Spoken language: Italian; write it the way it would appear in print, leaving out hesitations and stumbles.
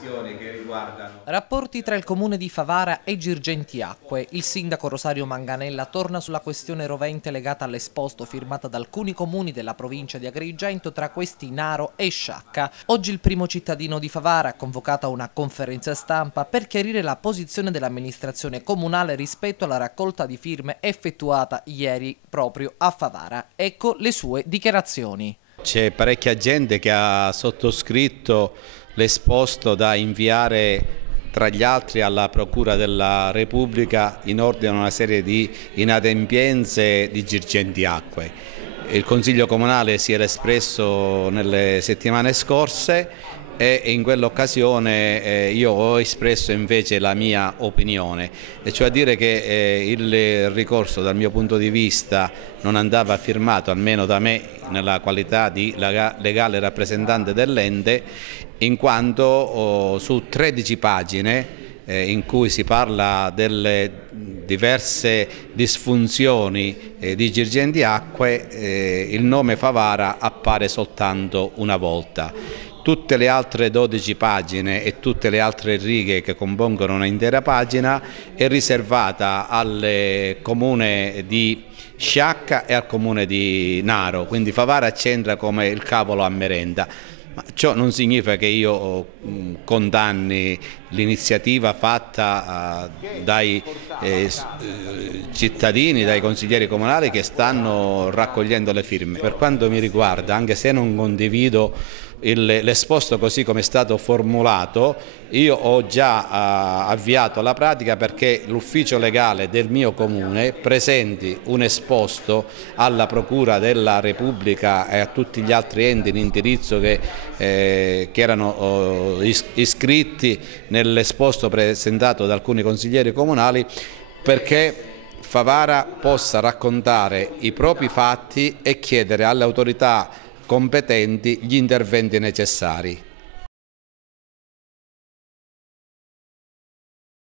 questioni che riguardano. Rapporti tra il comune di Favara e Girgenti Acque. Il sindaco Rosario Manganella torna sulla questione rovente legata all'esposto firmata da alcuni comuni della provincia di Agrigento, tra questi Naro e Sciacca. Oggi il primo cittadino di Favara ha convocato una conferenza stampa per chiarire la posizione dell'amministrazione comunale rispetto alla raccolta di firme effettuata ieri proprio a Favara. Ecco le sue dichiarazioni. C'è parecchia gente che ha sottoscritto l'esposto da inviare tra gli altri alla Procura della Repubblica in ordine a una serie di inadempienze di Girgenti Acque. Il Consiglio Comunale si era espresso nelle settimane scorse e in quell'occasione io ho espresso invece la mia opinione, e cioè a dire che il ricorso dal mio punto di vista non andava firmato, almeno da me nella qualità di legale rappresentante dell'ente, in quanto su 13 pagine in cui si parla delle diverse disfunzioni di Girgenti Acque, il nome Favara appare soltanto una volta. Tutte le altre 12 pagine e tutte le altre righe che compongono un'intera pagina è riservata al comune di Sciacca e al comune di Naro, quindi Favara c'entra come il cavolo a merenda. Ma ciò non significa che io condanni l'iniziativa fatta dai cittadini, dai consiglieri comunali che stanno raccogliendo le firme. Per quanto mi riguarda, anche se non condivido l'esposto così come è stato formulato, io ho già avviato la pratica perché l'ufficio legale del mio comune presenti un esposto alla Procura della Repubblica e a tutti gli altri enti in indirizzo che erano iscritti nell'esposto presentato da alcuni consiglieri comunali, perché Favara possa raccontare i propri fatti e chiedere alle autorità competenti gli interventi necessari.